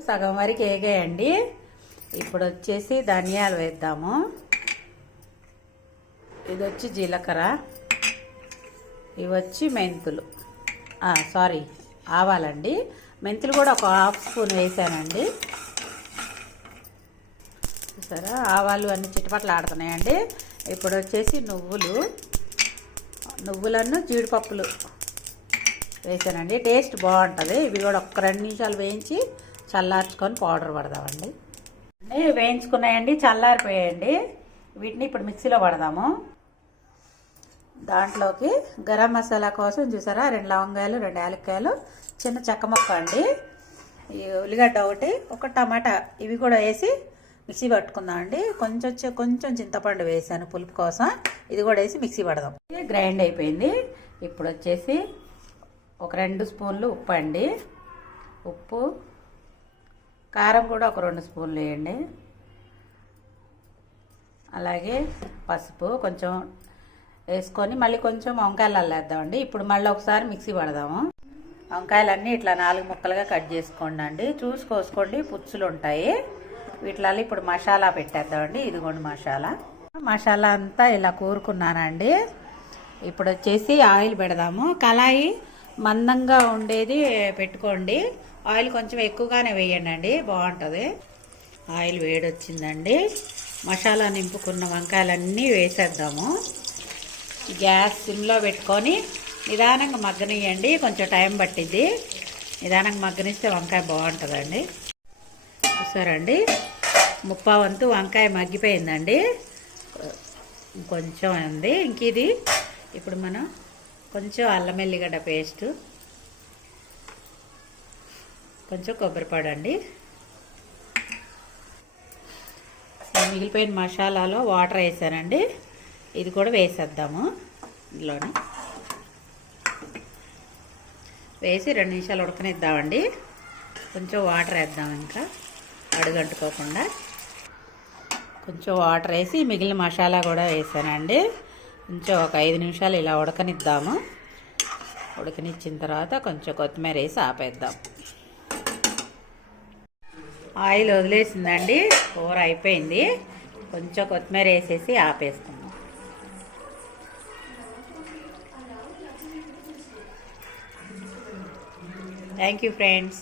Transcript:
సగం వరకు వేగాయండి. ఇప్పుడు వచ్చేసి ధనియాలు వేద్దాము. ఇది వచ్చి జీలకర్ర. ఇవి వచ్చి మెంతులు. సారీ ఆవాలండి. మెంతులు కూడా ఒక హాఫ్ స్పూన్ వేసానండి. చూసారా? ఆవాలు అన్ని చిట్టుపట్లు ఆడుతున్నాయండి. ఇప్పుడు వచ్చేసి నువ్వులు. నువ్వులను జీడిపప్పులు వేసానండి. టేస్ట్ బాగుంటుంది. ఇవి కూడా ఒక్క రెండు నిమిషాలు వేయించి చల్లార్చుకొని పౌడర్ పడదామండి. అన్నీ వేయించుకున్నాయండి చల్లారిపోయాయండి. వీటిని ఇప్పుడు మిక్సీలో పడదాము. దాంట్లోకి గరం మసాలా కోసం చూసారా రెండు లవంగాయలు రెండు యాలక్కాయలు చిన్న చెక్క ముక్క అండి. ఈ ఉల్లిగడ్డ ఒకటి ఒక టమాటా ఇవి కూడా వేసి మిక్సీ పట్టుకుందాం అండి. కొంచెం వచ్చే- కొంచెం చింతపండు వేసాను పులుపు కోసం. ఇది కూడా వేసి మిక్సీ పడదాం. గ్రైండ్ అయిపోయింది. ఇప్పుడు వచ్చేసి ఒక రెండు స్పూన్లు ఉప్పు అండి. ఉప్పు కారం కూడా ఒక రెండు స్పూన్లు వేయండి. అలాగే పసుపు కొంచెం వేసుకొని మళ్ళీ కొంచెం వంకాయలు అల్లేద్దామండి. ఇప్పుడు మళ్ళీ ఒకసారి మిక్సీ పడదాము. వంకాయలన్నీ ఇట్లా నాలుగు ముక్కలుగా కట్ చేసుకోండి అండి. చూసి కోసుకోండి పుచ్చులు ఉంటాయి. వీటిలలో ఇప్పుడు మసాలా పెట్టేద్దామండి. ఇదిగోండి మసాలా. మసాలా అంతా ఇలా కూరుకున్నానండి. ఇప్పుడు వచ్చేసి ఆయిల్ పెడదాము. కళాయి మందంగా ఉండేది పెట్టుకోండి. ఆయిల్ కొంచెం ఎక్కువగానే వేయండి అండి బాగుంటుంది. ఆయిల్ వేడొచ్చిందండి. మసాలా నింపుకున్న వంకాయలన్నీ వేసేద్దాము. గ్యాస్ సిమ్లో పెట్టుకొని నిదానంగా మగ్గనియండి కొంచెం టైం పట్టిద్ది. నిదానంగా మగ్గనిస్తే వంకాయ బాగుంటుందండి. చూసారండి? ముప్పా వంతు వంకాయ మగ్గిపోయిందండి. కొంచెం ఉంది ఇంక ఇది ఇప్పుడు మనం కొంచెం అల్లం ఎల్లిగడ్డ పేస్ట్ కొంచెం కొబ్బరి అండి మిగిలిపోయిన మసాలాలో వాటర్ వేసానండి. ఇది కూడా వేసేద్దాము ఇందులోని. వేసి రెండు నిమిషాలు ఉడకనిద్దామండి. కొంచెం వాటర్ వేద్దాం ఇంకా. అడుగంటుకోకుండా. కొంచెం వాటర్ వేసి మిగిలిన మసాలా కూడా వేసానండి. కొంచెం ఒక ఐదు నిమిషాలు ఇలా ఉడకనిద్దాము. ఉడకనిచ్చిన తర్వాత కొంచెం కొత్తిమీర వేసి ఆపేద్దాం. ఆయిల్ వదిలేసిందండి. కూర అయిపోయింది. కొంచెం కొత్తిమీర వేసేసి ఆపేసుకుందాం. Thank you friends.